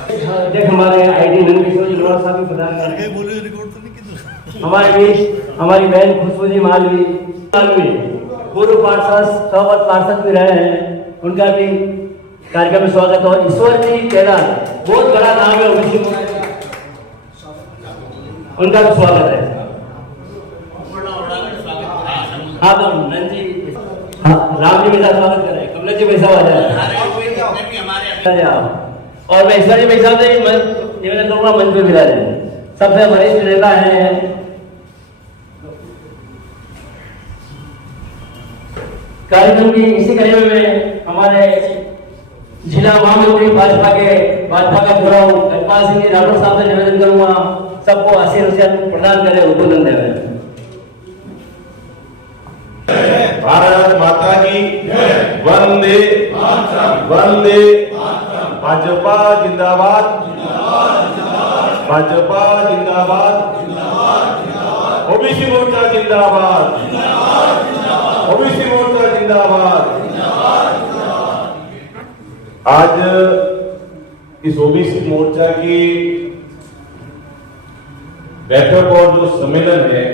देख हमारे आईडी नंदकिशोर जी लोहार साहब भी प्रदान कर रहे हैं। हमारे बीच हमारी बहन खुशबू जी मालवी पूर्व पार्षद 100 वर्ष पार्षद भी रहे हैं, उनका भी कार्यक्रम में स्वागत। और ईश्वर जी केदार बहुत बड़ा नाम है ओबीसी, उनका भी स्वागत है। हाँ तो नंदी राम जी मेरा स्वागत करें, कमलेश जी पैसा आ जाए और मैं ईश्वर जी पैसा से निवेदन करूंगा मंच पे मिला जाए। सबसे वरिष्ठ नेता है कार्यक्रम की इसी कार्यक्रम में हमारे जिला महामंत्री भाजपा का चुनाव हरपाल सिंह जी राठौर साहब से निवेदन करूंगा सबको आशीर्वाद प्रदान करें। उद्बोधन देवे। भारत माता की वंदे वंदे भाजपा जिंदाबाद भाजपा जिंदाबाद ओबीसी मोर्चा जिंदाबाद ओबीसी मोर्चा जिंदाबाद। आज इस ओबीसी मोर्चा की बैठक और जो सम्मेलन है,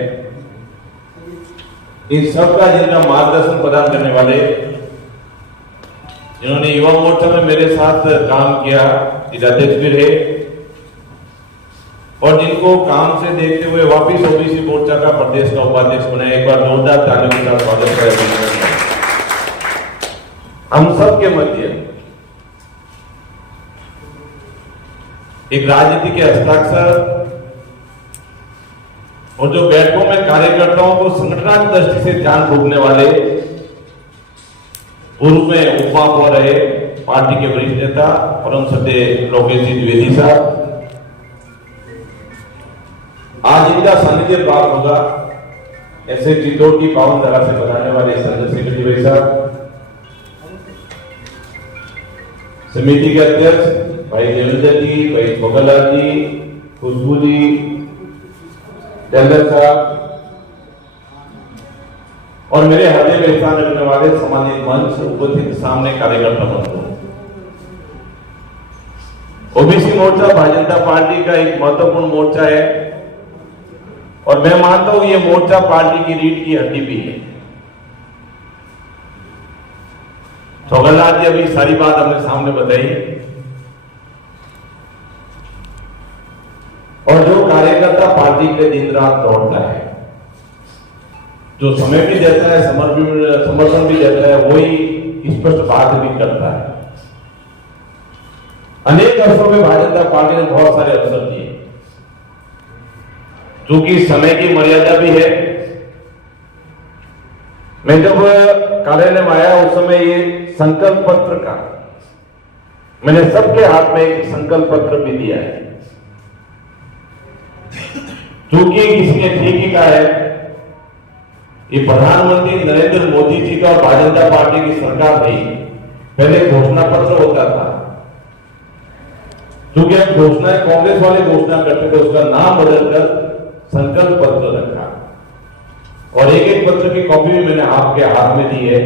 इन सबका जिनका मार्गदर्शन प्रदान करने वाले, जिन्होंने युवा मोर्चा में मेरे साथ काम किया, जिलाध्यक्ष भी रहे और जिनको काम से देखते हुए वापिस ओबीसी मोर्चा का प्रदेश का उपाध्यक्ष बने, एक बार जोरदार तालियों के साथ स्वागत करें। हम सब के मध्य एक राजनीति के हस्ताक्षर और जो बैठकों में कार्यकर्ताओं को संगठनात्मक दृष्टि से ध्यान फूकने वाले पूर्व में उपमहापौर रहे पार्टी के वरिष्ठ नेता परम सत्य लोकेश जी द्विवेदी साहब, आज इनका सानिध्य प्राप्त होगा। ऐसे चित्तौड़ की पावन धरा से बनाने वाले संजय सिंह जी भाई साहब, समिति के अध्यक्ष भाई देवेंद्र जी, भाई भोगलाल जी, खुशबू जी, टेलर साहब और मेरे हृदय में स्थान रखने वाले सामाजिक मंच उपस्थित सामने कार्यकर्ता बंधु। ओबीसी मोर्चा भारतीय जनता पार्टी का एक महत्वपूर्ण मोर्चा है और मैं मानता हूं ये मोर्चा पार्टी की रीढ़ की हड्डी भी है। भोगलाल जी अभी सारी बात हमने सामने बताई और जो कार्यकर्ता पार्टी के दिन रात दौड़ता है, जो समय भी देता है, समर्थन भी देता है, वही स्पष्ट बात भी करता है। अनेक अवसरों में भारतीय जनता पार्टी ने बहुत सारे अवसर दिए, क्योंकि समय की मर्यादा भी है। मैं जब कार्यालय में आया उस समय ये संकल्प पत्र का मैंने सबके हाथ में एक संकल्प पत्र भी दिया है, क्योंकि किसी ने ठीक ही कहा है, ये प्रधानमंत्री नरेंद्र मोदी जी का और भारतीय जनता पार्टी की सरकार नहीं, पहले घोषणा पत्र होता था, क्योंकि अब घोषणाएं कांग्रेस वाले घोषणा करते थे, उसका नाम बदलकर संकल्प पत्र रखा और एक एक पत्र की कॉपी भी मैंने आपके हाथ में दी है।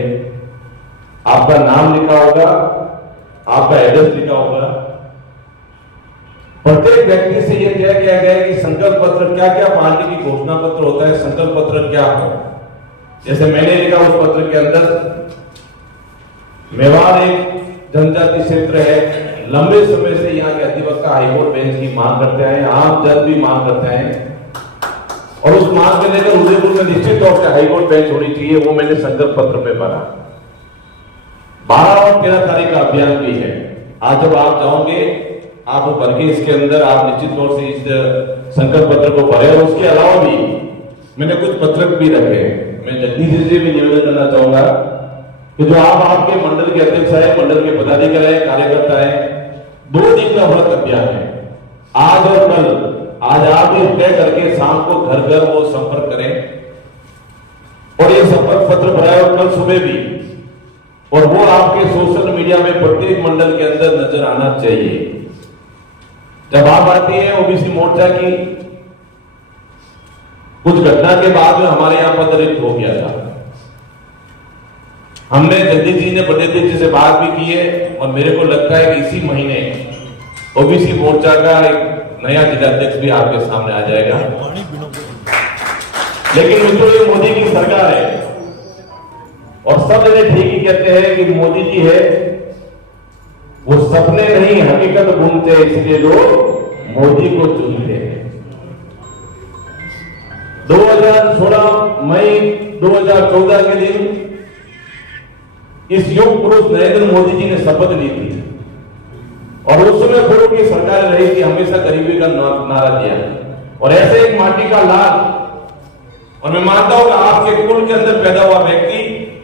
आपका नाम लिखा होगा, आपका एड्रेस लिखा होगा। प्रत्येक व्यक्ति से यह तय किया गया है कि संकल्प पत्र क्या क्या पार्टी की घोषणा पत्र होता है, संकल्प पत्र क्या हो। जैसे मैंने लिखा उस पत्र के अंदर, मेवाड़ एक जनजाति क्षेत्र है, लंबे समय से यहाँ के अधिवक्ता हाईकोर्ट बेंच की मांग करते हैं, आम जज भी मांग करते हैं और उस मांग को लेकर उदयपुर में निश्चित तौर से हाईकोर्ट बेंच होनी चाहिए। वो मैंने संकल्प पत्र पे भरा। 12 और 13 तारीख का अभियान भी है। आज जब आप जाओगे आप भर के इसके अंदर आप निश्चित तौर से इस संकल्प पत्र को भरे और उसके अलावा भी मैंने कुछ पत्रक भी रखे। मैं जगदीश जी से भी निवेदन करना चाहूंगा कि जो आप आपके मंडल के अध्यक्ष है, मंडल के पदाधिकारी है, कार्यकर्ता है, 2 दिन का व्रत अभियान है, आज और कल। आज आप ये तय करके शाम को घर घर वो संपर्क करें और ये संपर्क पत्र भराए और कल सुबह भी, और वो आपके सोशल मीडिया में प्रत्येक मंडल के अंदर नजर आना चाहिए। जब आप आती है ओबीसी मोर्चा की, कुछ घटना के बाद में हमारे यहां पद रिक्त हो गया था। हमने जगदीश जी ने बड़े जी से बात भी की है और मेरे को लगता है कि इसी महीने ओबीसी मोर्चा का एक नया जिलाध्यक्ष भी आपके सामने आ जाएगा। लेकिन मित्रों, ये मोदी की सरकार है और सब जने ठीक ही कहते हैं कि मोदी जी है, वो सपने नहीं हकीकत ढूंढते हैं, इसलिए लोग मोदी को चुनते हैं। 2016 मई 2014 के दिन इस युग पुरुष नरेंद्र मोदी जी ने शपथ ली थी और उस समय पूर्व की सरकार रही कि हमेशा गरीबी का नारा दिया और ऐसे एक माटी का लाल, और मैं मानता हूं कि आपके कुल के अंदर पैदा हुआ व्यक्ति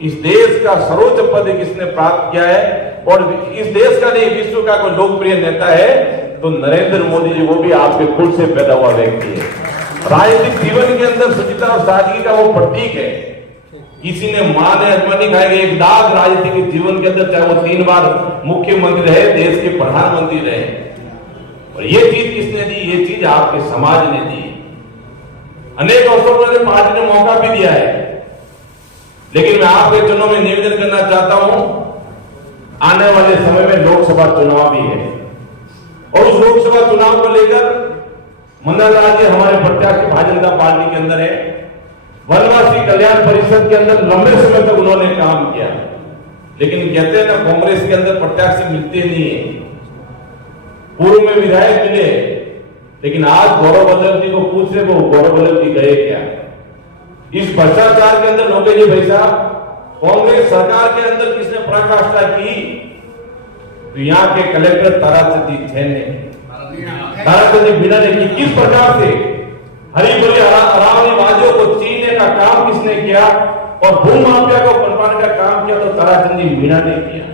इस देश का सर्वोच्च पद किसने प्राप्त किया है और इस देश का नहीं विश्व का कोई लोकप्रिय नेता है तो नरेंद्र मोदी जी, वो भी आपके कुल से पैदा हुआ व्यक्ति है। राजनीतिक जीवन के अंदर शुचिता और सादगी का वो प्रतीक है। किसी ने मां ने अजमा नहीं खाएगा, एक दाग राजनीतिक जीवन के अंदर, चाहे वो 3 बार मुख्यमंत्री रहे, देश के प्रधानमंत्री रहे, और ये चीज किसने दी? ये चीज आपके समाज ने दी। अनेक अवसरों पर पार्टी ने मौका भी दिया है, लेकिन मैं आपके चुनाव में निवेदन करना चाहता हूं, आने वाले समय में लोकसभा चुनाव भी है और उस लोकसभा चुनाव को लेकर मंडल राज जी हमारे प्रत्याशी भारतीय जनता पार्टी के अंदर है। वनवासी कल्याण परिषद के अंदर लंबे समय तक उन्होंने काम किया, लेकिन कहते हैं ना, कांग्रेस के अंदर प्रत्याशी मिलते नहीं है। पूर्व में विधायक मिले, लेकिन आज गौरव वल्लभ जी को पूछ रहे, वो गौरव वल्लभ जी गए क्या? इस भ्रष्टाचार के अंदर लोगे जी भाई साहब, कांग्रेस सरकार के अंदर किसने पराकाष्ठा की? तो यहाँ के कलेक्टर ताराचंद जी छैन ने, ताराचंद जी मीणा ने की। किस प्रकार से हरी भरी अरावलीवादियों को छीनने का काम किसने किया और भू माफिया को पनपाने का काम किया? तो ताराचंद जी मीणा ने किया।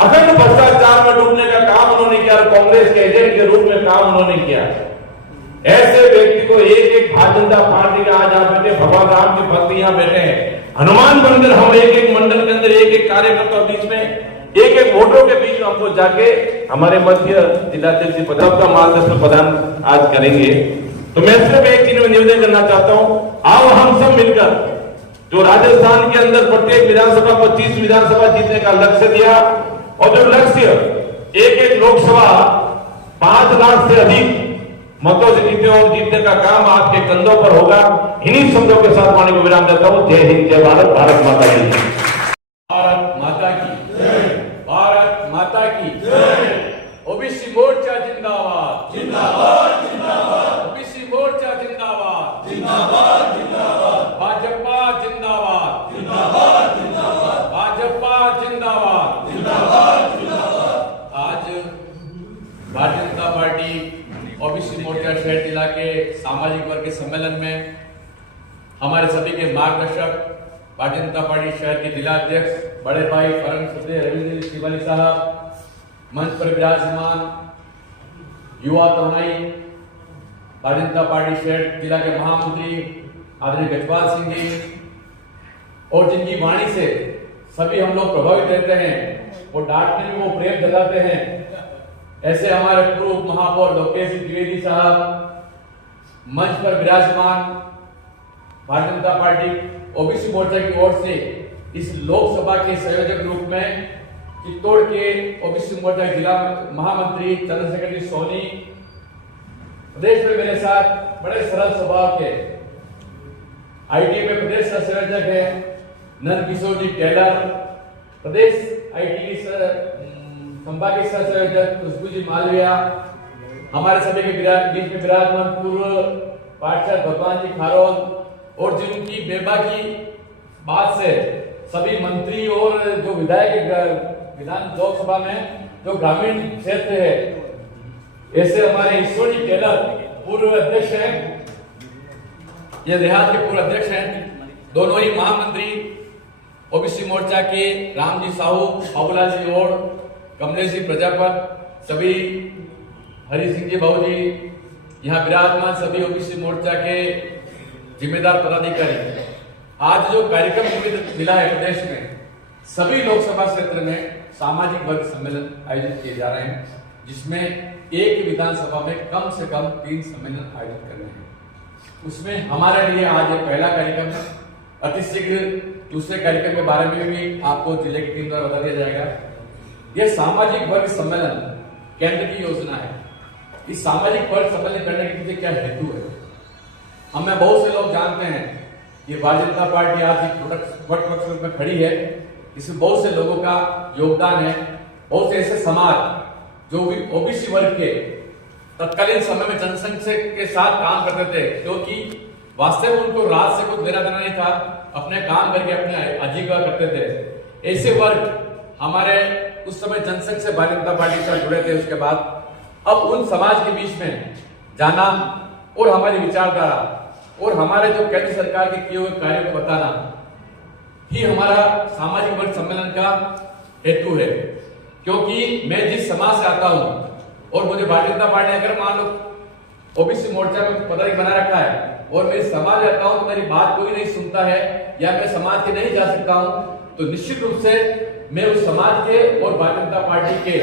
अखंड भ्रष्टाचार में डूबने का काम उन्होंने किया और कांग्रेस के एजेंट के रूप में काम उन्होंने किया। ऐसे व्यक्ति को एक एक भारतीय जनता पार्टी का आज आप बैठे, भगवान राम के भक्त यहाँ बैठे हैं, हनुमान बनकर हम एक एक मंडल के अंदर, एक एक कार्यकर्ता के बीच में, एक एक वोटरों के बीच में हमको जाके हमारे मध्य जिलाध्यक्ष पदम का मार्गदर्शन प्रदान आज करेंगे। तो मैं सिर्फ एक चीज में निवेदन करना चाहता हूं, आओ हम सब मिलकर जो राजस्थान के अंदर प्रत्येक विधानसभा 25 विधानसभा जीतने का लक्ष्य दिया और जो लक्ष्य एक एक लोकसभा 5 लाख से अधिक मतों से जीते और जीतने का काम आपके कंधों पर होगा। इन्हीं शब्दों के साथ वाणी को विराम देता हूं। जय हिंद, जय भारत, भारत माता की जय। भारत माता की जय, भारत माता की जय। ओबीसी मोर्चा जिंदाबाद, जिंदाबाद, जिंदाबाद। ओबीसी मोर्चा जिंदाबाद, जिंदाबाद, जिंदाबाद। भाजपा जिंदाबाद, जिंदाबाद, जिंदाबाद। भाजपा जिंदाबाद, जिंदाबाद, जिंदाबाद। आज भारतीय जनता पार्टी ओबीसी मोर्चा शहर जिला के सामाजिक वर्ग के सम्मेलन में हमारे सभी के मार्गदर्शक भारतीय जनता पार्टी शहर के जिला अध्यक्ष बड़े भाई परम श्रद्धेय रविंद्र शिवाली साहब, मंच पर विराजमान युवा तरुणाई, भारतीय जनता पार्टी शहर जिला के महामंत्री आदरणीय गजपाल सिंह जी, और जिनकी वाणी से सभी हम लोग प्रभावित रहते हैं, वो डांटने में वो प्रेम जताते हैं, ऐसे हमारे पूर्व महापौर लोकेश द्विवेदी साहब, मंच पर विराजमान भारतीय जनता पार्टी ओबीसी मोर्चा की ओर से इस लोकसभा के संयोजक रूप में चित्तौड़ के ओबीसी मोर्चा जिला महामंत्री चंद्रशेखर जी सोनी, प्रदेश में मेरे साथ बड़े सरल स्वभाव के आईटी में प्रदेश संयोजक है नंद किशोर जी टेलर, प्रदेश आईटी संभागीय संयोजक खुशबू जी मालविया, हमारे सभी के बीच में विराजमान पूर्व पार्षद भगवान जी खारोल, और जिनकी बेबाकी बात से सभी मंत्री और जो विधायक विधान लोकसभा में जो ग्रामीण क्षेत्र है, ऐसे हमारे ईश्वर जी टेलर पूर्व अध्यक्ष हैं, ये देहात के पूर्व अध्यक्ष हैं, दोनों ही महामंत्री ओबीसी मोर्चा के राम जी साहू, बाबूलाल जी और कमलेश जी प्रजापत, सभी हरि सिंह जी भाऊ जी, यहाँ विराजमान सभी ओबीसी मोर्चा के जिम्मेदार पदाधिकारी। आज जो कार्यक्रम मिला है प्रदेश में, सभी लोकसभा क्षेत्र में सामाजिक वर्ग सम्मेलन आयोजित किए जा रहे हैं, जिसमें एक विधानसभा में कम से कम 3 सम्मेलन आयोजित करने हैं। उसमें हमारे लिए आज ये पहला कार्यक्रम है। अतिशीघ्र दूसरे कार्यक्रम के बारे में भी आपको जिले की टीम द्वारा बता दिया जाएगा। यह सामाजिक वर्ग सम्मेलन केंद्र की योजना है। इस सामाजिक फर्ज सम्मेलन करने के पीछे क्या हेतु है? हमें बहुत से लोग जानते हैं कि भारतीय जनता पार्टी आज एक पक्ष में खड़ी है। इसमें बहुत से लोगों का योगदान है। बहुत से ऐसे समाज जो भी ओबीसी वर्ग के तत्कालीन समय में जनसंघ के साथ काम करते थे, क्योंकि वास्तव में उनको राज से कुछ लेना देना नहीं था, अपने काम करके अपने आजीविका करते थे। ऐसे वर्ग हमारे उस समय जनसंघ से भारतीय जनता पार्टी से जुड़े थे। उसके बाद अब उन समाज के बीच में जाना और हमारी विचारधारा और हमारे जो केंद्र सरकार के किए हुए कार्यों को बताना ही हमारा सामाजिक वर्ग सम्मेलन का हेतु है। क्योंकि मैं जिस समाज से आता हूं और मुझे भारतीय जनता पार्टी ने अगर मान लो ओबीसी मोर्चा में पदाधिकारी बना रखा है और मैं समाज रहता हूं तो मेरी बात कोई नहीं सुनता है या मैं समाज के नहीं जा सकता हूं, तो निश्चित रूप से मैं उस समाज के और भारतीय जनता पार्टी के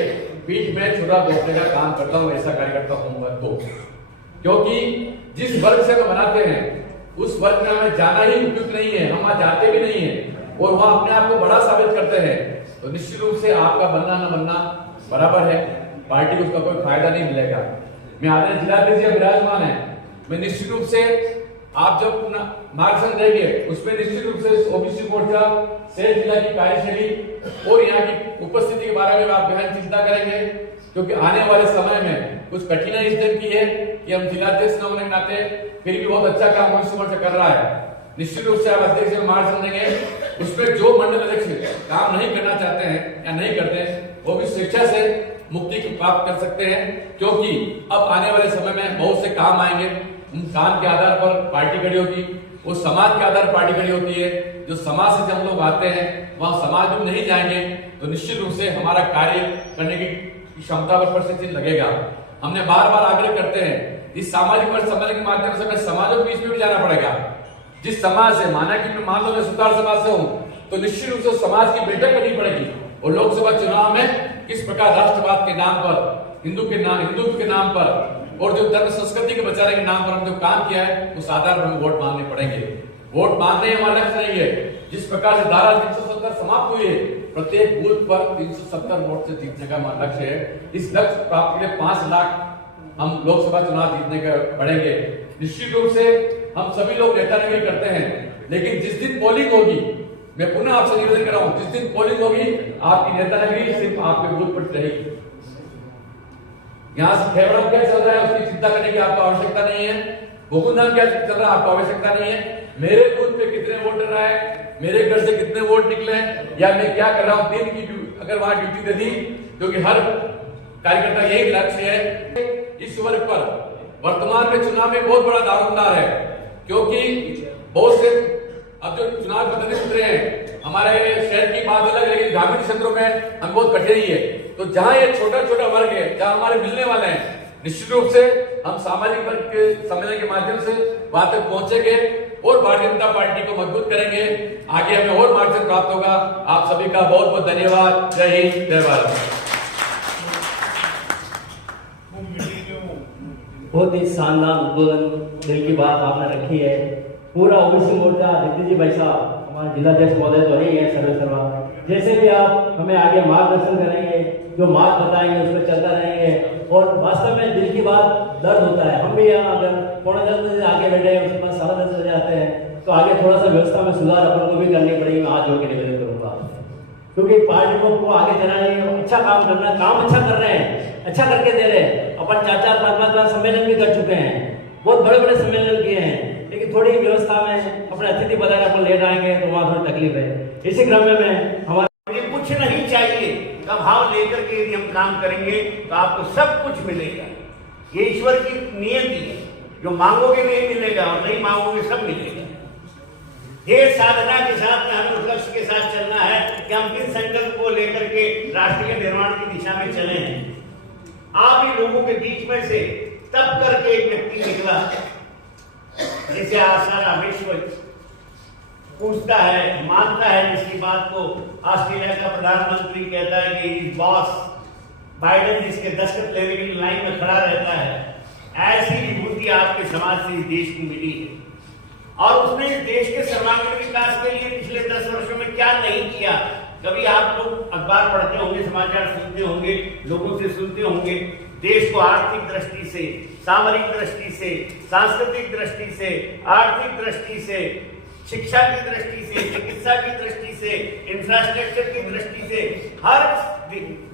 बीच में छुरा घोंपने का काम करता हूं। ऐसा कार्यकर्ता हूं तो, क्योंकि जिस वर्ग से हम बनाते हैं उस वर्ग में हमें जाना ही उपयुक्त नहीं है, हम वहां जाते भी नहीं है और वहां अपने आप को बड़ा साबित करते हैं, तो निश्चित रूप से आपका बनना न बनना बराबर है, पार्टी को उसका कोई फायदा नहीं मिलेगा। मैं आदरणीय जिलाध्यक्ष जी विराजमान है, मैं निश्चित रूप से आप जब मार्गदर्शन देंगे उसमें निश्चित रूप से ओबीसी मोर्चा शेर जिला की कार्यशैली और यहाँ की उपस्थिति के बारे में आप गहन चिंता करेंगे, क्योंकि आने वाले समय में कुछ कठिनाई इस दिन की है कि हम जिलाध्यक्ष न होने के नाते फिर भी बहुत अच्छा काम ओबीसी मोर्चा कर रहा है। निश्चित रूप से आप अध्यक्ष में मार्गदर्शन देंगे, उसमें जो मंडल अध्यक्ष काम नहीं करना चाहते हैं या नहीं करते वो भी स्वेच्छा से मुक्ति प्राप्त कर सकते हैं, क्योंकि अब आने वाले समय में बहुत से काम आएंगे। उन काम के आधार पर पार्टी खड़ी होगी, वो समाज के आधार पर पार्टी खड़ी होती है। जो समाज से जब लोग आते हैं वहां समाज में नहीं जाएंगे तो निश्चित रूप से हमारा कार्य करने की क्षमता पर प्रश्न लगेगा। हमने बार बार आग्रह करते हैं इस सामाजिक वर्ग सम्मेलन के माध्यम से हमें समाजों के बीच में भी जाना पड़ेगा। जिस समाज से माना कि मैं मान लो मैं सुतार समाज से हूं तो निश्चित रूप से समाज की बैठक करनी पड़ेगी और लोकसभा चुनाव में किस प्रकार राष्ट्रवाद के नाम पर, हिंदुत्व के नाम पर और जो धर्म संस्कृति के बचाने के नाम पर हम जो काम किया है उस आधार पर हमें वोट मांगने पड़ेंगे। वोट मांगने हमारा लक्ष्य नहीं है। जिस प्रकार से धारा 370 समाप्त हुई है, प्रत्येक बूथ पर 370 वोट से जीतने का हमारा लक्ष्य है। इस लक्ष्य प्राप्ति के लिए 5 लाख हम लोकसभा चुनाव जीतने का बढ़ेंगे। निश्चित रूप से हम सभी लोग नेतागिरी करते हैं, लेकिन जिस दिन पोलिंग होगी, मैं पुनः आपसे निवेदन कर रहा हूं, जिस दिन पोलिंग होगी आपकी नेतागिरी सिर्फ आपके बूथ पर रहेगी। यहाँ से खेवड़ा क्या चल रहा है उसकी चिंता करने की आपको आवश्यकता नहीं है। गोकुंधाम क्या चल रहा है आपको आवश्यकता नहीं है। मेरे बूथ पे कितने वोट रहा है, मेरे घर से कितने वोट निकले हैं या मैं क्या कर रहा हूं, दिन की अगर वहां ड्यूटी दे दी, क्योंकि हर कार्यकर्ता यही लक्ष्य है। इस वर्ग पर वर्तमान में चुनाव में बहुत बड़ा दारोमदार है, क्योंकि बहुत से अब जो चुनाव प्रतिनिधि उतरे हैं, हमारे शहर की बात अलग है, लेकिन ग्रामीण क्षेत्रों में हम बहुत कठिनाई है। तो जहां ये छोटा छोटा वर्ग है, जहां हमारे मिलने वाले हैं, निश्चित रूप से हम सामाजिक वर्ग के सम्मेलन के माध्यम से वहां तक पहुंचेंगे और भारतीय जनता पार्टी को मजबूत करेंगे। आगे हमें और मार्गदर्शन प्राप्त होगा। आप सभी का बहुत बहुत धन्यवाद। जय हिंद, जय भारत। बहुत ही शानदार उद्बोधन, दिल की बात आपने रखी है। पूरा ओबीसी मोर्चा दिग्विजय भाई साहब हमारे जिलाध्यक्ष महोदय तो नहीं है सर्वा, जैसे भी आप हमें आगे मार्गदर्शन करेंगे, जो मार्ग बताएंगे उस पर चलता रहेंगे। और वास्तव में दिल की बात दर्द होता है। हम भी यहाँ अगर 9:45 बजे आगे बैठे हैं, उसके बाद 10:30 बजे आते हैं, तो आगे थोड़ा सा व्यवस्था में सुधार अपन को भी करनी पड़ेगी। मैं हाथ जोड़ के निवेदन करूंगा, क्योंकि पार्टी को आगे चलाने अच्छा काम करना, काम अच्छा कर रहे हैं, अच्छा करके दे रहे हैं। अपन 4-4, 5-5 बार सम्मेलन भी कर चुके हैं, बहुत बड़े बड़े सम्मेलन किए हैं, लेकिन थोड़ी व्यवस्था में अपने अतिथि बताए अपन लेट आएंगे तो वहाँ थोड़ी तकलीफ है। इसी क्रम में मैं हमारे कुछ नहीं चाहिए का भाव लेकर के यदि हम काम करेंगे तो आपको सब कुछ मिलेगा। ये ईश्वर की नियति है, जो मांगोगे नहीं मिलेगा और नहीं मांगोगे सब मिलेगा। ये साधना के साथ में हमें उस लक्ष्य के साथ चलना है कि हम किन संकल्प को लेकर के राष्ट्र के निर्माण की दिशा में चले हैं। आप ही लोगों के बीच में से तब करके एक व्यक्ति निकला जिसे सारा विश्व पूछता है, मानता है, जिसकी बात को ऑस्ट्रेलिया का प्रधानमंत्री कहता है कि इस बॉस बाइडेन जिसके दस्तखत लेने के लिए लाइन में खड़ा रहता है। ऐसी विभूति आपके समाज से इस देश को मिली है और उसने इस देश के सर्वांगीण विकास के लिए पिछले 10 वर्षों में क्या नहीं किया, कभी आप लोग अखबार पढ़ते होंगे, समाचार सुनते होंगे, लोगों से सुनते होंगे, देश को आर्थिक दृष्टि से, सामरिक दृष्टि से, सांस्कृतिक दृष्टि से, आर्थिक दृष्टि से, शिक्षा की दृष्टि से, चिकित्सा की दृष्टि से, इंफ्रास्ट्रक्चर की दृष्टि से, हर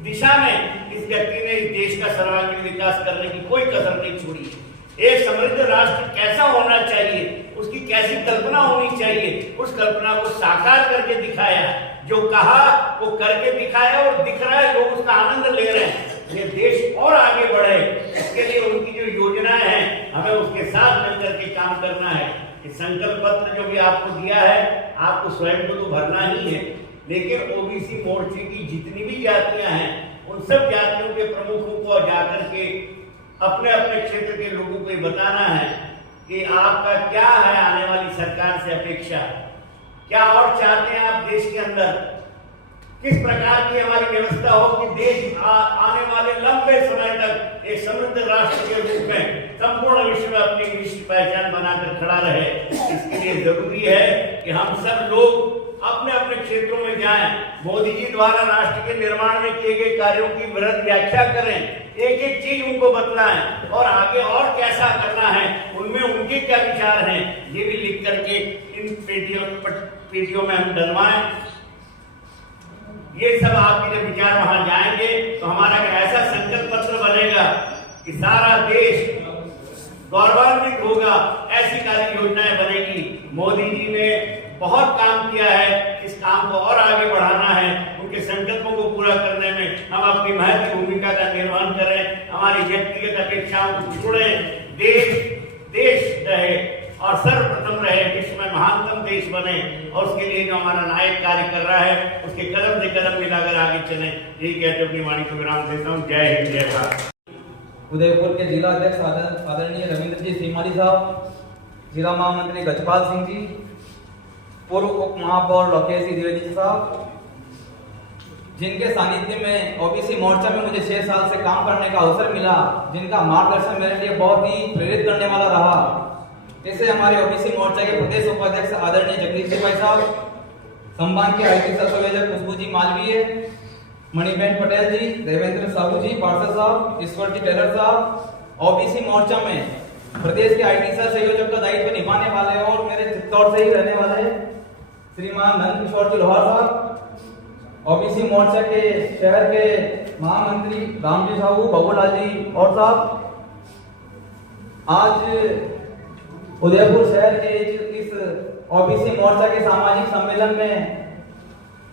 दिशा में इस व्यक्ति ने इस देश का सर्वांगीण विकास करने की कोई कसर नहीं छोड़ी। एक समृद्ध राष्ट्र कैसा होना चाहिए, उसकी कैसी कल्पना होनी चाहिए, उस कल्पना को साकार करके दिखाया। जो कहा वो करके दिखाया और दिख रहा है, लोग उसका आनंद ले रहे हैं। ये देश और आगे बढ़े, इसके लिए उनकी जो योजनाएं हैं, हमें उसके साथ मिलकर के काम करना है। संकल्प पत्र जो भी आपको दिया है, आपको स्वयं को तो भरना ही है, लेकिन ओबीसी मोर्चे की जितनी भी जातियां हैं, उन सब जातियों के प्रमुखों को जाकर के अपने अपने क्षेत्र के लोगों को बताना है कि आपका क्या है आने वाली सरकार से अपेक्षा, क्या और चाहते हैं आप देश के अंदर, किस प्रकार की हमारी व्यवस्था हो कि देश आने वाले लंबे समय तक एक समृद्ध राष्ट्र के रूप में संपूर्ण विश्व में अपनी विशिष्ट पहचान बनाकर खड़ा रहे। इसके लिए जरूरी है कि हम सब लोग अपने अपने क्षेत्रों में जाएं, मोदी जी द्वारा राष्ट्र के निर्माण में किए गए कार्यों की वृहद व्याख्या करें, एक एक चीज उनको बतलाएं और आगे और कैसा करना है, उनमें उनके क्या विचार हैं, ये भी लिख करके इन पेटियों में हम डलवाएं। ये सब आपके जब विचार वहां जाएंगे तो हमारा ऐसा संकल्प पत्र बनेगा कि सारा देश गौरवान्वित होगा, ऐसी कार्य योजनाएं बनेगी। मोदी जी ने बहुत काम किया है, इस काम को और आगे बढ़ाना है, उनके संकल्पों को पूरा करने में हम अपनी महत्वपूर्ण भूमिका का निर्वहन करें, हमारी व्यक्तिगत अपेक्षाओं को छोड़ें, देश रहे और सर्वप्रथम रहे, विश्व में महानतम देश बने, और उसके लिए जो हमारा नायक कार्य कर रहा है उसके कदम से कदम मिलाकर आगे चले। यही कहते अपनी वाणी को विराम देता हूँ। जय हिंद, जय भारत। उदयपुर के जिला अध्यक्ष आदरणीय रविंद्र जी सीमाली साहब, जिला महामंत्री गजपाल सिंह जी, पूर्व उप महापौर लोकेश द्विवेदी साहब, जिनके सानिध्य में ओबीसी मोर्चा में मुझे 6 साल से काम करने का अवसर मिला, जिनका मार्गदर्शन मेरे लिए बहुत ही प्रेरित करने वाला रहा, जैसे हमारे ओबीसी मोर्चा के प्रदेश उपाध्यक्ष आदरणीय जगदीश जी भाई साहब, संभाग के आईटी संयोजक खुशबू जी मालवीय, मणिबेन पटेल जी, देवेंद्र साहू जी, पार्षद साहब, ईश्वर जी टेलर साहब, ओबीसी मोर्चा में प्रदेश के आईटी संयोजक का दायित्व निभाने वाले और मेरे चित्तौड़ से ही रहने वाले श्रीमान नंद किशोर जी लोहार साहब, ओबीसी मोर्चा के शहर के महामंत्री रामजी साहू, बबूलाल जी और साहब, आज उदयपुर शहर के इस ओबीसी मोर्चा के सामाजिक सम्मेलन में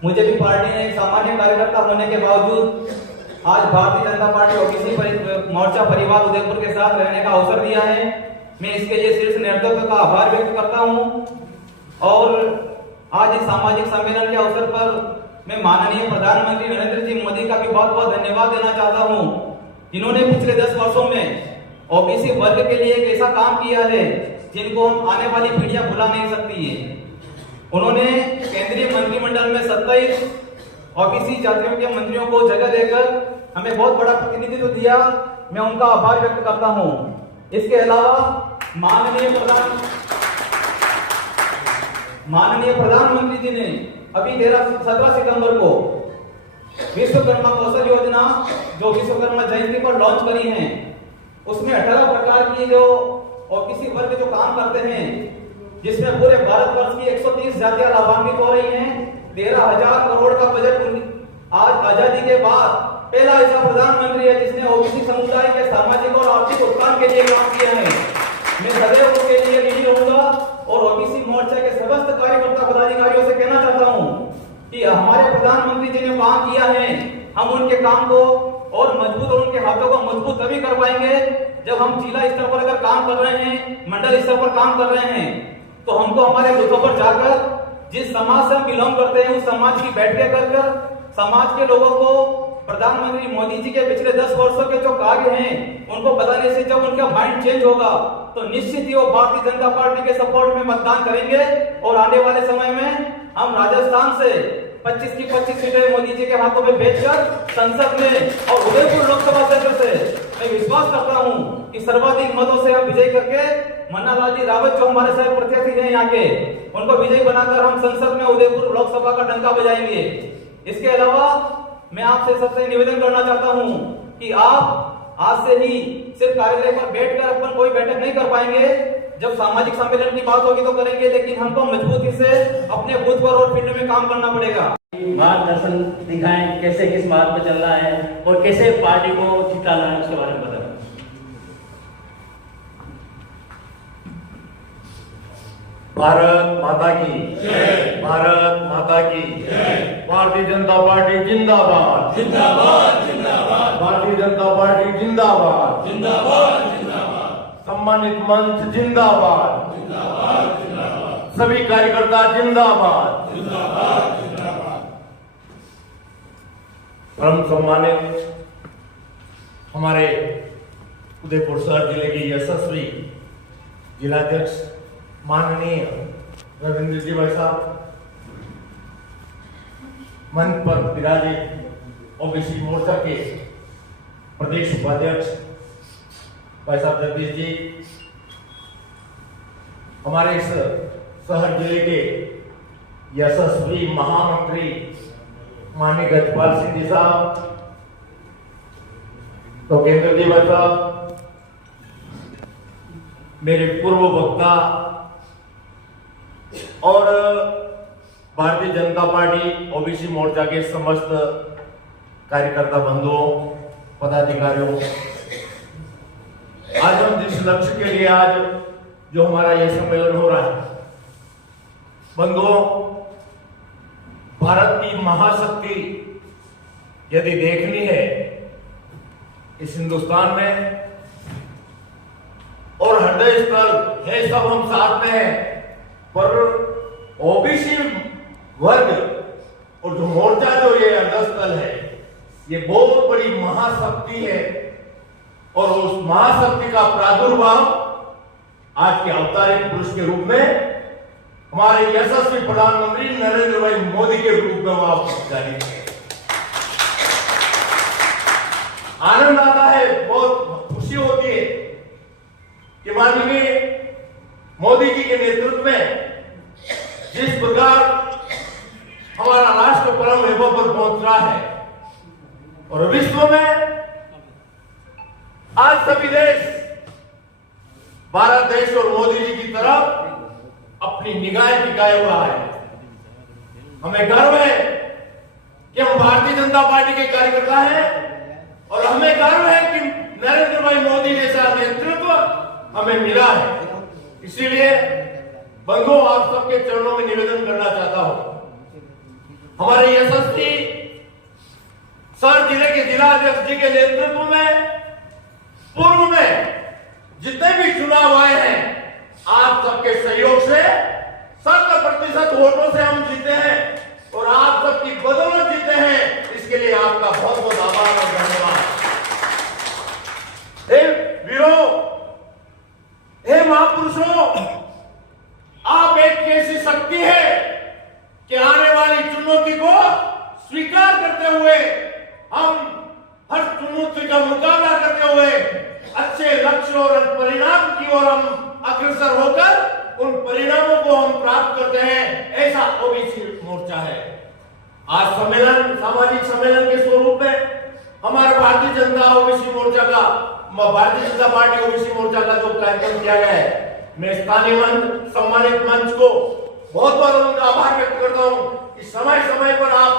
मुझे भी पार्टी ने एक सामान्य कार्यकर्ता होने के बावजूद आज भारतीय जनता पार्टी ओबीसी मोर्चा परिवार उदयपुर के साथ रहने का अवसर दिया है। मैं इसके लिए शीर्ष नेतृत्व का आभार व्यक्त करता हूं और आज इस सामाजिक सम्मेलन के अवसर पर मैं माननीय प्रधानमंत्री नरेंद्र जी मोदी का भी बहुत बहुत धन्यवाद देना चाहता हूं, जिन्होंने पिछले 10 वर्षों में ओबीसी वर्ग के लिए एक ऐसा काम किया है जिनको हम आने वाली पीढ़ियां भुला नहीं सकती है। उन्होंने केंद्रीय मंत्रिमंडल में 27 ओबीसी जातियों के मंत्रियों को जगह देकर हमें बहुत बड़ा प्रतिनिधित्व दिया, मैं उनका आभार व्यक्त करता हूं। इसके अलावा माननीय प्रधानमंत्री जी ने अभी 17 सितंबर को विश्वकर्मा कौशल योजना जो विश्वकर्मा जयंती पर लॉन्च करी है, उसमें 18 प्रकार की जो ओबीसी वर्ग जो काम करते हैं, जिसमें पूरे भारतवर्ष की 130 जातियां लाभान्वित हो रही हैं। 13,000 करोड़ का बजट आज आजादी के बाद पहला ऐसा प्रधानमंत्री है जिसने ओबीसी समुदाय के सामाजिक और आर्थिक उत्थान के लिए काम किया है। मैं सदैव उनके लिए ऋणी रहूंगा और ओबीसी मोर्चा के समस्त कार्यकर्ता पदाधिकारियों से कहना चाहता हूं कि हमारे प्रधानमंत्री जी ने काम किया है, हम उनके काम को और मजबूत और उनके हाथों को मजबूत तभी कर पाएंगे जब हम जिला स्तर पर अगर काम कर रहे हैं, मंडल स्तर पर काम कर रहे हैं, तो हमको हमारे बूथों पर जाकर जिस समाज से हम बिलोंग करते हैं उस समाज की बैठकें कर समाज के लोगों को प्रधानमंत्री मोदी जी के पिछले 10 वर्षों के जो कार्य हैं उनको बताने से जब उनका माइंड चेंज होगा तो निश्चित ही वो भारतीय जनता पार्टी के सपोर्ट में मतदान करेंगे और आने वाले समय में हम राजस्थान से 25 की 25 सीटें मोदी जी के हाथों में भेजकर संसद में और उदयपुर लोकसभा क्षेत्र से मैं विश्वास करता हूं कि सर्वाधिक मतों से हम विजय करके मन्नालाल जी रावत जो हमारे साथ प्रत्याशी हैं यहाँ के, उनको विजयी बनाकर हम संसद में उदयपुर लोकसभा का डंका बजाएंगे। इसके अलावा मैं आपसे सबसे निवेदन करना चाहता हूं कि आप आज से ही सिर्फ कार्यालय पर बैठकर अपन कोई बैठक नहीं कर पाएंगे। जब सामाजिक सम्मेलन की बात होगी तो करेंगे, लेकिन हमको मजबूती से अपने बूथ पर और फील्ड में काम करना पड़ेगा। मार्गदर्शन दिखाएं कैसे किस मार्ग पर चलना है और कैसे पार्टी को जिताना है, उसके बारे में बताएं। भारत माता की जय। भारत माता की जय। भारतीय जनता पार्टी जिंदाबाद जिंदाबाद जिंदाबाद। भारतीय जनता पार्टी जिंदाबाद जिंदाबाद जिंदाबाद। सम्मानित मंच जिंदाबाद जिंदाबाद जिंदाबाद। सभी कार्यकर्ता जिंदाबाद जिंदाबाद जिंदाबाद। परम सम्मानित हमारे उदयपुर शहर जिले के यशस्वी जिलाध्यक्ष माननीय रविंद्र जी भाई साहब, मंच पर विराजित ओबीसी मोर्चा के प्रदेश उपाध्यक्ष भाई साहब जगदीश जी, हमारे इस शहर जिले के यशस्वी महामंत्री माननीय गजपाल सिंह जी साहब, तो केंद्र जी भाई साहब, मेरे पूर्व वक्ता और भारतीय जनता पार्टी ओबीसी मोर्चा के समस्त कार्यकर्ता बंधुओं, पदाधिकारियों, आज हम जिस लक्ष्य के लिए आज जो हमारा यह सम्मेलन हो रहा है, बंधुओं, भारत की महाशक्ति यदि देखनी है इस हिंदुस्तान में, और हृदय स्थल है सब हम साथ में हैं, पर ओबीसी वर्ग और जो मोर्चा जो ये अंगस्थल है, ये बहुत बड़ी महाशक्ति है। और उस महाशक्ति का प्रादुर्भाव आज के अवतारित पुरुष के रूप में हमारे यशस्वी प्रधानमंत्री नरेंद्र भाई मोदी के रूप में वहां जारी है। आनंद आता है, बहुत खुशी होती है कि माननीय मोदी जी के नेतृत्व में जिस प्रकार हमारा राष्ट्र परम वैभव पर पहुंच रहा है, और विश्व में आज सभी देश भारत देश और मोदी जी की तरफ अपनी निगाहें टिकाए हुआ है। हमें गर्व है कि हम भारतीय जनता पार्टी के कार्यकर्ता हैं, और हमें गर्व है कि नरेंद्र भाई मोदी जैसा नेतृत्व हमें मिला है। इसीलिए बंधुओं, आप सबके चरणों में निवेदन करना चाहता हूं, हमारे यशस्वी शहर जिले के जिलाध्यक्ष जी के नेतृत्व में पूर्व में जितने भी चुनाव आए हैं, आप सबके सहयोग से 100% वोटों से हम जीते हैं, और आप सबकी बदौलत जीते हैं। इसके लिए आपका बहुत बहुत आभार और धन्यवाद। हे वीरों, हे महापुरुषों, आप एक ऐसी शक्ति है कि आने वाली चुनौती को स्वीकार करते हुए हम हर चुनौती का मुकाबला करते हुए अच्छे लक्ष्य और परिणाम की ओर हम अग्रसर होकर उन परिणामों को हम प्राप्त करते हैं। ऐसा ओबीसी मोर्चा है। आज सम्मेलन सामाजिक सम्मेलन के स्वरूप में हमारे भारतीय जनता ओबीसी मोर्चा का, भारतीय जनता पार्टी ओबीसी मोर्चा का जो कार्यक्रम किया गया है, मैं स्थानीय मंच, सम्मानित मंच को बहुत बहुत उनका आभार व्यक्त करता हूं कि समय समय पर आप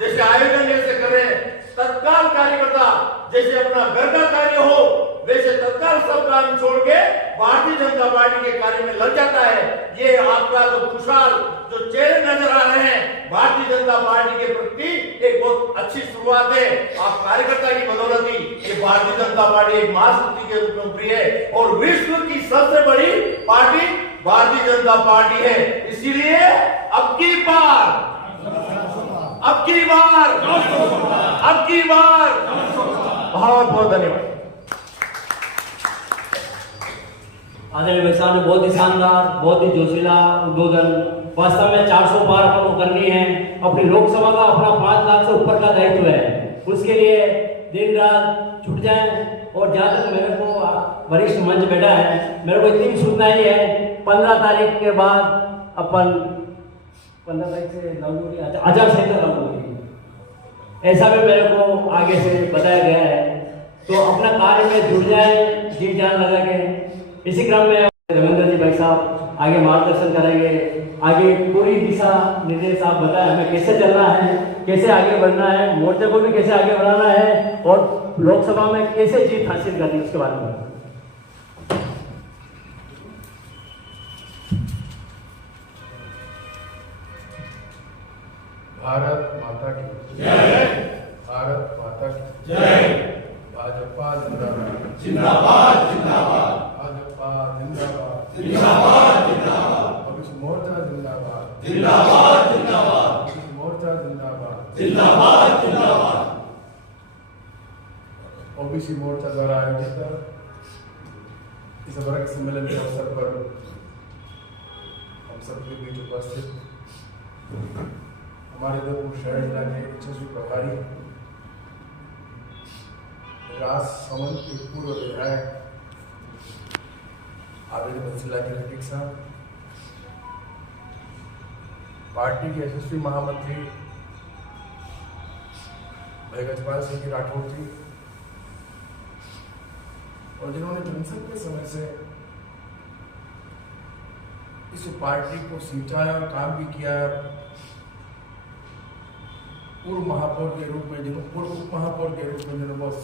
जैसे आयोजन जैसे करें, तत्काल कार्यकर्ता जैसे अपना घर का कार्य हो वैसे तत्काल सब काम छोड़ के भारतीय जनता पार्टी के कार्य में लग जाता है। ये आपका जो खुशहाल जो चेहरे नजर आ रहे हैं भारतीय जनता पार्टी के प्रति, एक बहुत अच्छी शुरुआत है। आप कार्यकर्ता की बदौलत ही ये भारतीय जनता पार्टी एक महाशक्ति के रूप में उभरी है, और विश्व की सबसे बड़ी पार्टी भारतीय जनता पार्टी है। इसीलिए अब की बार बहुत बहुत धन्यवाद। आदरणीय भाई साहब ने बहुत ही शानदार, बहुत ही जोशीला उद्बोधन, वास्तव में 400 पार को करनी है। अपनी लोकसभा का अपना 5 लाख से ऊपर का दायित्व है, उसके लिए दिन रात छुट जाए। और जहाँ तक मेरे को वरिष्ठ मंच बैठा है, मेरे को इतनी सूचना ही है, 15 तारीख के बाद अपन 15 तारीख से आचार संहिता लागू होगी, ऐसा भी मेरे को आगे से बताया गया है। तो अपना कार्य में जुट जाए, जी जान लगा के। इसी क्रम में रविंद्र जी भाई साहब आगे मार्गदर्शन करेंगे, आगे पूरी दिशा निर्देश आप बताएं हमें कैसे चलना है, कैसे आगे बढ़ना है, मोर्चे को भी कैसे आगे बढ़ाना है और लोकसभा में कैसे जीत हासिल करनी है उसके बारे में। भारत माता की जय। भारत माता की जय। भाजपा जिंदाबाद जिंदाबाद जिंदाबाद। भाजपा जिंदाबाद जिंदाबाद जिंदाबाद। ओबीसी मोर्चा जिंदाबाद जिंदाबाद जिंदाबाद। ओबीसी मोर्चा जिंदाबाद जिंदाबाद जिंदाबाद। ओबीसी मोर्चा द्वारा आयोजित इस वर्ग सम्मेलन के अवसर पर हम सबके बीच उपस्थित हमारे उदयपुर शहर जिला के यशस्वी प्रभारी राज सावंत के पूर्व विधायक आदरणीय बंसीलाल जी खटीक साहब, पार्टी के यशस्वी महामंत्री भाई गजपाल सिंह जी राठौर जी, और जिन्होंने जनसंघ के समय से इस पार्टी को सिंचाया और काम भी किया। पूर्व महापौर के रूप में जिन्होंने पूर्व उप महापौर के रूप में जिन्होंने बहुत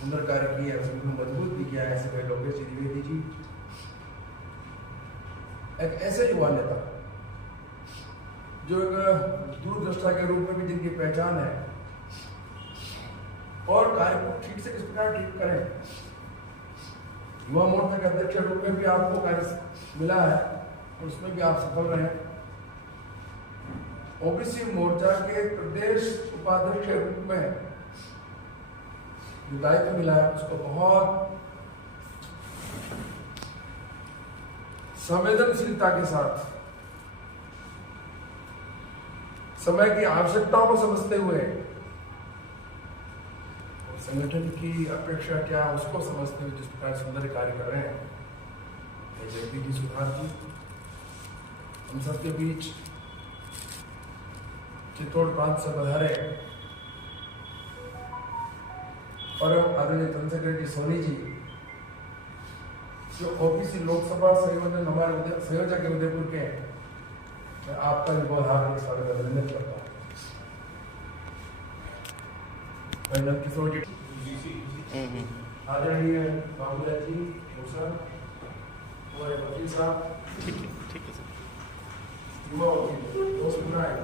सुंदर कार्य किया है, उन्होंने मजबूत भी किया है, ऐसे भाई लोकेश जी द्विवेदी जी, एक ऐसे युवा नेता जो एक दूरदृष्टा के रूप में भी जिनकी पहचान है और कार्य को ठीक से किस प्रकार ठीक करें। युवा मोर्चा के अध्यक्ष के रूप में भी आपको कार्य मिला है और उसमें भी आप सफल रहे। ओबीसी मोर्चा के प्रदेश उपाध्यक्ष के रूप में जो दायित्व मिला है उसको बहुत संवेदनशीलता के साथ, समय की आवश्यकताओं को समझते हुए, संगठन की अपेक्षा क्या उसको समझते हुए जिस प्रकार सुंदर कार्य कर रहे हैं, जयपी जी सुधार जी हम सबके बीच चित्तौड़ प्रांत से पधारे और आदरणीय चंद्रशेखर जी सोनी जी जो ओबीसी लोकसभा संयोजन हमारे संयोजक के उदयपुर के, मैं आपका भी बहुत हार्दिक स्वागत अभिनंदन करता हूँ। नंद किशोर जी, आदरणीय बाबूलाल जी, हमारे वकील साहब, युवा दोस्त बनाए,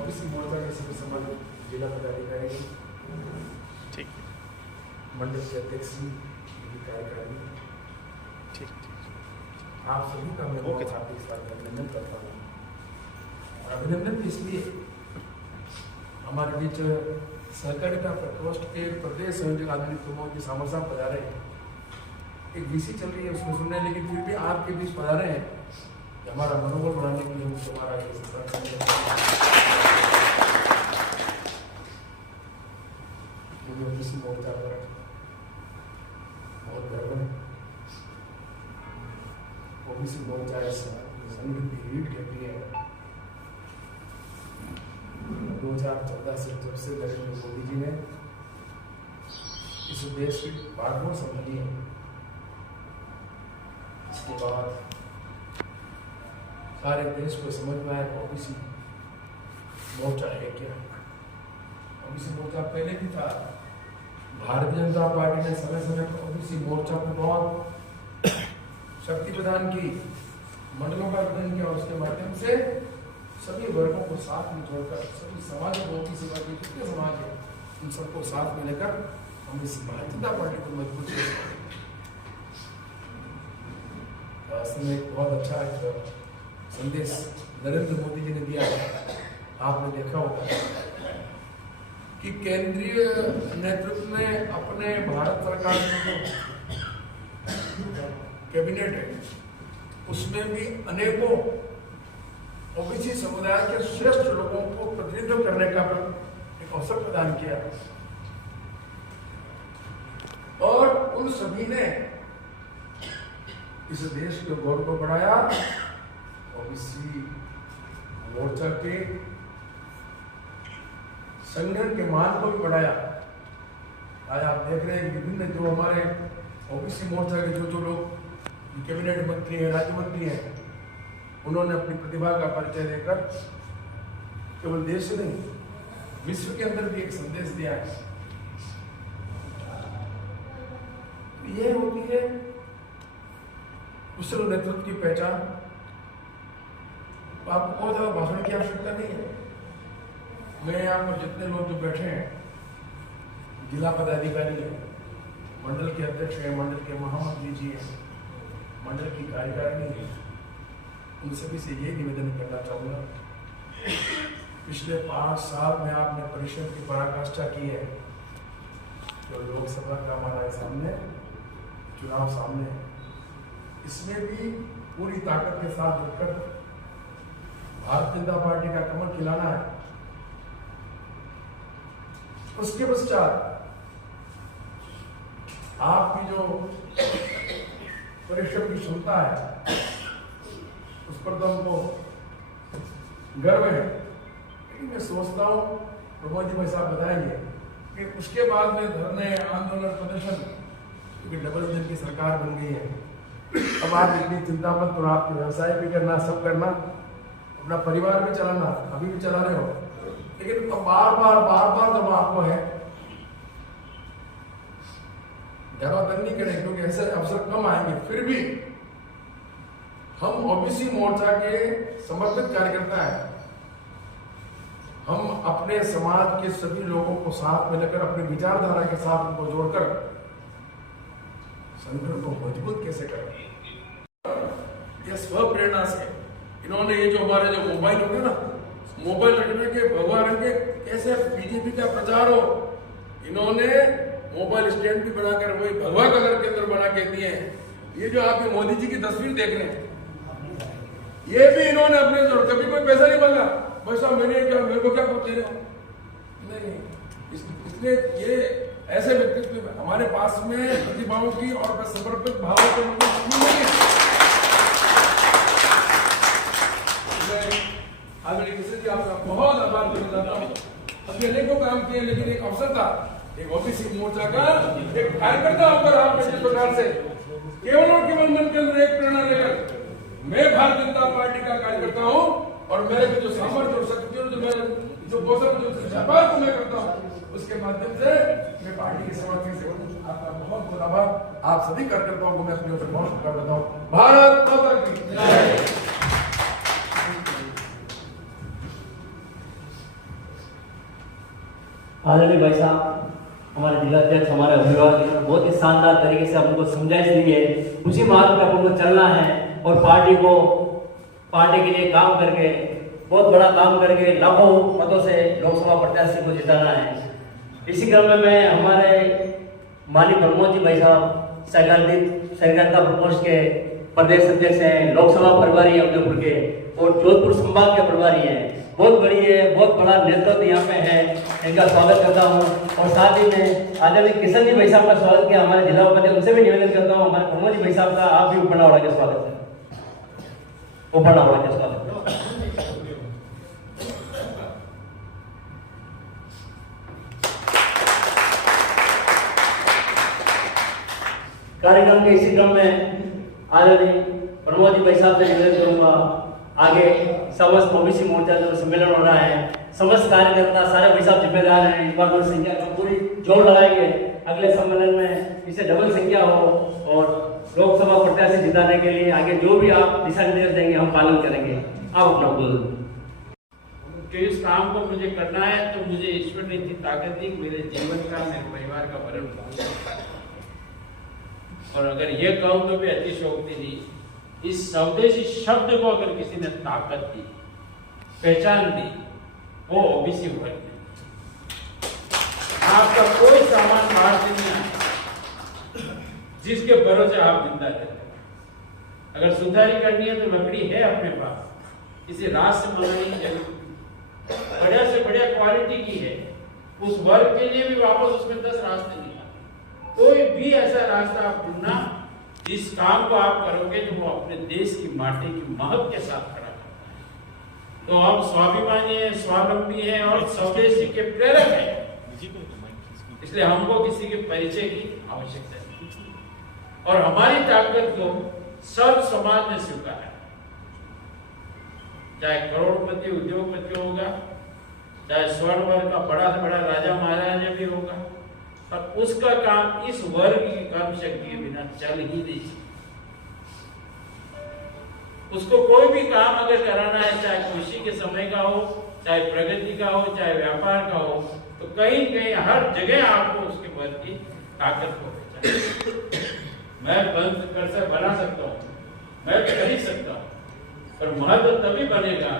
ओबीसी मोर्चा के सभी संबंधित जिला पदाधिकारी, मंडल के अध्यक्ष जी, कार्यकारिणी, आप सभी का मैं बहुत हार्दिक स्वागत अभिनंदन करता हूँ। अभिनंदन इसलिए हमारे बीच सहकारिता प्रकोष्ठ के प्रदेश संयोजक आदरणीय प्रमोद जी सामर साहब पधारे हैं। एक वीसी चल रही है उसमें सुनने, लेकिन फिर भी आपके बीच पधारे हैं कि हमारा मनोबल बढ़ाने के लिए मुझे हमारा ओबीसी मोर्चा पर बहुत गर्व है। ओबीसी मोर्चा इस संगठन की रीढ़ की हड्डी है। 2014 से जब से नरेंद्र मोदी जी ने इस देश की बागडोर संभाली है, इसके बाद सारे देश को समझ में आया ओबीसी मोर्चा है क्या। ओबीसी मोर्चा पहले भी था, भारतीय जनता पार्टी ने समय समय पर ओबीसी मोर्चा को बहुत शक्ति प्रदान की, मंडलों का गठन किया, उसके माध्यम से सभी वर्गों को साथ में जोड़कर, सभी समाजों की सेवा की जितने समाज है उन सबको साथ में लेकर हम इस भारतीय जनता पार्टी को मजबूत कर सकते हैं। एक बहुत अच्छा एक संदेश नरेंद्र मोदी जी ने दिया है, आपने देखा होगा कि केंद्रीय नेतृत्व ने अपने भारत सरकार में जो कैबिनेट है उसमें भी अनेकों ओबीसी समुदाय के श्रेष्ठ लोगों को प्रतिनिधित्व करने का एक अवसर प्रदान किया और उन सभी ने इस देश के गौरव को बढ़ाया। ओबीसी मोर्चा के संगठन के मान को भी बढ़ाया। आज आप देख रहे हैं कि विभिन्न जो हमारे ओबीसी मोर्चा के जो लोग कैबिनेट मंत्री हैं, राज्य मंत्री हैं, उन्होंने अपनी प्रतिभा का परिचय देकर केवल देश में नहीं विश्व के अंदर भी एक संदेश दिया है। ये होती है कुशल नेतृत्व की पहचान। तो आपको बहुत ज्यादा भाषण की आवश्यकता नहीं है। मैं यहाँ पर जितने लोग जो बैठे हैं, जिला पदाधिकारी है, मंडल के अध्यक्ष है, मंडल के महामंत्री जी है, मंडल की कार्यकारिणी है, उन सभी से ये निवेदन करना चाहूंगा, पिछले 5 साल में आपने परिषद की पराकाष्ठा की है। जो लोकसभा का हमारा सामने चुनाव सामने है, इसमें भी पूरी ताकत के साथ जुटकर भारतीय जनता पार्टी का कमल खिलाना है। उसके पश्चात आपकी जो परिश्रम की क्षमता है उस पर तो हमको गर्व है। लेकिन मैं सोचता हूँ प्रमोद जी भाई साहब बताएंगे कि उसके बाद में धरने, आंदोलन, प्रदर्शन, क्योंकि डबल इंजन की सरकार बन गई है। अब आप इतनी चिंता मत करो, आपके व्यवसाय भी करना, सब करना, अपना परिवार भी चलाना, अभी भी चला रहे हो। लेकिन अब बार बार जब आपको है जवाब नहीं करें, क्योंकि ऐसे अवसर कम आएंगे। फिर भी हम ओबीसी मोर्चा के समर्पित कार्यकर्ता हैं। हम अपने समाज के सभी लोगों को साथ में लेकर, अपनी विचारधारा के साथ उनको जोड़कर संगठन को मजबूत कैसे करें, ये स्व प्रेरणा से इन्होंने ये जो हमारे जो मोबाइल होंगे ना, मोबाइल रखने के भगवा रंग के कैसे बीजेपी का प्रचार हो, इन्होंने मोबाइल स्टैंड भी बनाकर वही भगवा कलर के अंदर बना के दिए हैं। ये जो आप मोदी जी की तस्वीर देख रहे हैं, ये भी इन्होंने अपने जो कभी कोई पैसा नहीं मांगा, बस मैंने क्या, मेरे को क्या पूछ रहे हो, नहीं। इसलिए ये ऐसे व्यक्तित्व हमारे पास में प्रतिभाओं की और समर्पित भावों के आदरणीय किशन जी, आपका बहुत आभार देना चाहता हूँ। अपने अनेकों काम किए, लेकिन एक अवसर था, एक ओबीसी मोर्चा का एक कार्यकर्ता होकर आपने जिस प्रकार से केवल और केवल मन के अंदर एक प्रेरणा लेकर, मैं भारतीय जनता पार्टी का कार्यकर्ता हूँ और मेरे जो सामर्थ्य और शक्ति और जो कौशल जो व्यापार को मैं करता हूँ, उसके माध्यम से मैं पार्टी की सेवा की सेवा। आपका बहुत बहुत आभार। आप सभी कार्यकर्ताओं को मैं अपनी ओर से बहुत शुभकामनाएं देता हूँ। भारत माता की जय। आदरणीय भाई साहब, हमारे जिला अध्यक्ष, हमारे अभिभावक बहुत ही शानदार तरीके से हमको समझाइश दी है। उसी मार्ग पर हमको चलना है और पार्टी के लिए काम करके, बहुत बड़ा काम करके लाखों मतों से लोकसभा प्रत्याशी को जिताना है। इसी क्रम में मैं हमारे माननीय प्रमोद जी भाई साहब सहकारिता प्रकोष्ठ के प्रदेश अध्यक्ष हैं, लोकसभा प्रभारी है उदयपुर के और जोधपुर संभाग के प्रभारी हैं। बहुत बड़ी है, बहुत बड़ा नेतृत्व यहाँ पे है, इनका स्वागत करता हूँ। और साथ ही में आदरणीय किशन जी भाई साहब का स्वागत किया, हमारे जिला उपाध्यक्ष, उनसे भी निवेदन करता हूँ हमारे प्रमोद जी भाई साहब का आप भी ऊपर उड़ा के स्वागत है, ऊपर उड़ा के स्वागत है। कार्यक्रम के इसी क्रम में आदरणीय प्रमोद जी भाई साहब से निवेदन करूंगा, आगे समस्त ओबीसी मोर्चा जो सम्मेलन हो रहा है, समस्त कार्यकर्ता सारे भाई साहब जिम्मेदार हैं। इस बार बड़ी संख्या में पूरी जोर लगाएंगे, अगले सम्मेलन में इसे डबल संख्या हो और लोकसभा प्रत्याशी जिताने के लिए आगे जो भी आप दिशा निर्देश देंगे हम पालन करेंगे। आप अपना बोल कि इस काम को मुझे करना है तो मुझे ईश्वर ने इतनी ताकत दी, मेरे जीवन का, मेरे परिवार का भरण पोषण। और अगर ये कहूं तो भी अतिशयोक्ति नहीं, इस स्वदेशी शब्द को अगर किसी ने ताकत दी, पहचान दी, वो ओबीसी वर्ग है। आपका कोई सामान बाहर से नहीं आया जिसके भरोसे आप जिंदा रहते। अगर सुधारी करनी है तो लकड़ी है अपने पास, इसे रात से मंगाने की जरूरत, बढ़िया से बढ़िया क्वालिटी की है। उस वर्ग के लिए भी वापस उसमें 10 रास्ते निकाले। कोई भी ऐसा रास्ता आप ढूंढना जिस काम को आप करोगे जो वो अपने देश की माटी की महक के साथ खड़ा करता है। तो हम स्वाभिमानी हैं, स्वावलंबी हैं और स्वदेशी के प्रेरक हैं। इसलिए हमको किसी के परिचय की आवश्यकता नहीं और हमारी ताकत को सब समाज ने स्वीकारा है, चाहे करोड़पति उद्योगपति होगा, चाहे स्वर्ण वर्ग का बड़ा से बड़ा राजा महाराजा भी होगा, और उसका काम इस वर्ग की कर्म शक्ति के बिना चल ही नहीं सकता। उसको कोई भी काम अगर कराना है, चाहे खुशी के समय का हो, चाहे प्रगति का हो, चाहे व्यापार का हो, तो कहीं कहीं हर जगह आपको उसके वर्ग की ताकत को पहचानना। मैं बंद कर से बना सकता हूँ, मैं खरीद सकता हूँ, पर महत्व तभी बनेगा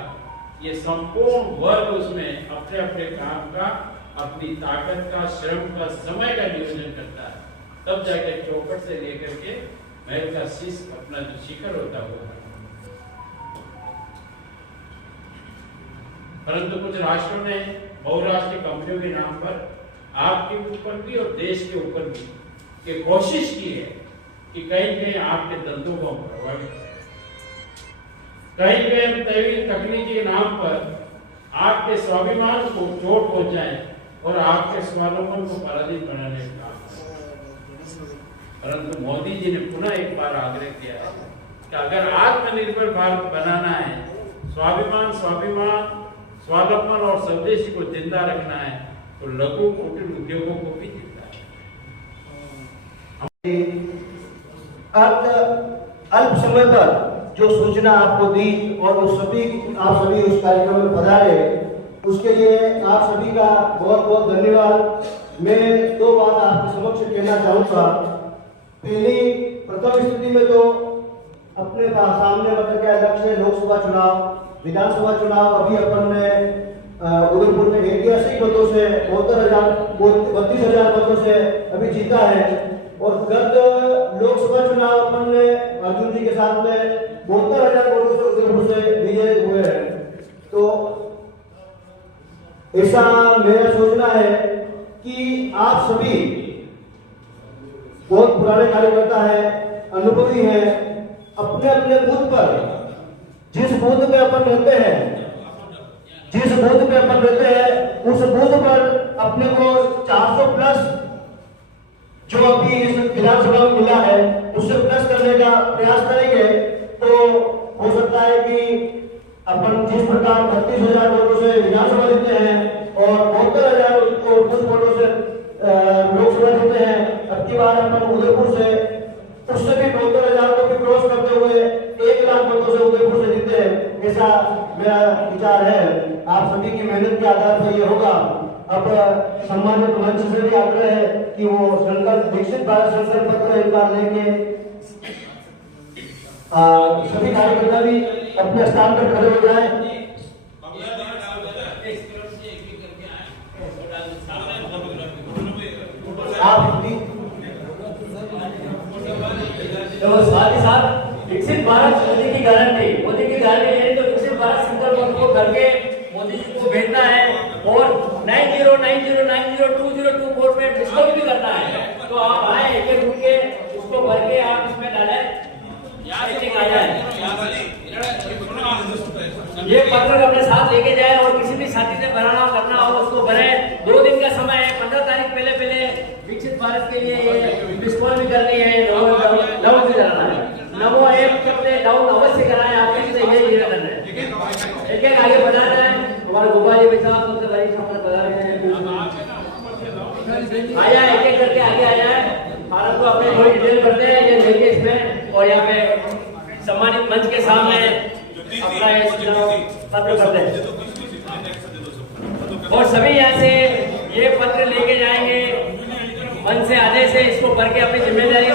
ये संपूर्ण वर्ग उसमें अपने अपने काम का, अपनी ताकत का, श्रम का, समय का नियोजन करता है, तब जाकर चौपट से लेकर के महल का शीश अपना जो शिखर होता है। परंतु कुछ राष्ट्रों ने बहुराष्ट्रीय कंपनियों के नाम पर आपके ऊपर भी और देश के ऊपर भी ये कोशिश की है कि कहीं कहीं आपके धंधों को प्रभावित करें, कहीं कहीं तकनीकी के नाम पर आपके स्वाभिमान को चोट पहुंचाएं और आपके स्वावलंबन को पराजित बनाने का काम करें। परंतु मोदी जी ने पुनः एक बार आग्रह किया है कि अगर आत्मनिर्भर भारत बनाना है, स्वाभिमान स्वावलंबन और स्वदेशी को जिंदा रखना है, तो लघु कुटीर उद्योगों को भी जिंदा अल्प समय पर जो सूचना आपको दी और आप सभी उस कार्यक्रम में पधारे, उसके लिए आप सभी का बहुत बहुत धन्यवाद। मैं दो बात आपके समक्ष कहना चाहूँगा। पहली, प्रथम स्थिति में तो अपने सामने मतलब क्या लक्ष्य लोकसभा चुनाव, विधानसभा चुनाव अभी अपन ने उदयपुर में ऐतिहासिक मतों से 32,000 मतों से अभी जीता है, और गत लोकसभा चुनाव अपन ने अर्जुन जी के साथ में 72,000 वोटों से उदयपुर से विजय हुए हैं। तो ऐसा मेरा सोचना है कि आप सभी बहुत पुराने कार्यकर्ता है, अनुभवी है, अपने अपने बूथ पर जिस बूथ में अपन रहते हैं उस बूथ पर अपने को 400 प्लस जो अभी इस विधानसभा में मिला है उससे प्लस करने का प्रयास करेंगे, तो हो सकता है कि अपन जिस प्रकार 32,000 वोटों से विधानसभा जीते हैं और 72,000 कुछ वोटों से लोकसभा जीते हैं, अब की बार अपन उदयपुर से उससे भी 72,000 को भी क्रॉस करते हुए 1,00,000 वोटों से उदयपुर से जीते हैं। ऐसा मेरा विचार है। आप सभी की मेहनत के आधार पर ये होगा। अब सम्मानित मंच से भी आग्रह है कि वो संकल्प विकसित भारत संकल्प पत्र एक बार लेके सभी कार्यकर्ता भी अपने स्थान पर खड़े हो जाए। आप तो साथ ही साथ विकसित भारत मोदी की गारंटी है, तो विकसित भारत संकल्प को करके मोदी जी को भेजना है और 9090902024 में डिस्काउंट भी करना है। तो आप आए एक रूप के उसको भर के आप इसमें डालें, आ जाए, ये पत्र अपने साथ लेके जाए और किसी भी साथी से भराना करना हो उसको भरे। 2 दिन का समय है, 15 तारीख पहले विकसित भारत के लिए डिस्काउंट भी करनी है, डाउन भी कराना है। नमो ऐप अपने डाउन अवश्य कराएं, आपके लिए ये करना है। एक आगे बढ़ाना है। हमारे गोपाल जी साहब सबसे बड़ी खबर बता रहे हैं, आया एक करके आगे आ जाए। भारत को अपने थोड़ी डिटेल करते हैं, ये देखिए इसमें, और यहाँ पे सम्मानित मंच के सामने अपना पत्र करते हैं और सभी यहाँ से ये पत्र लेके जाएंगे। मन से आदेश से इसको भर के अपनी जिम्मेदारी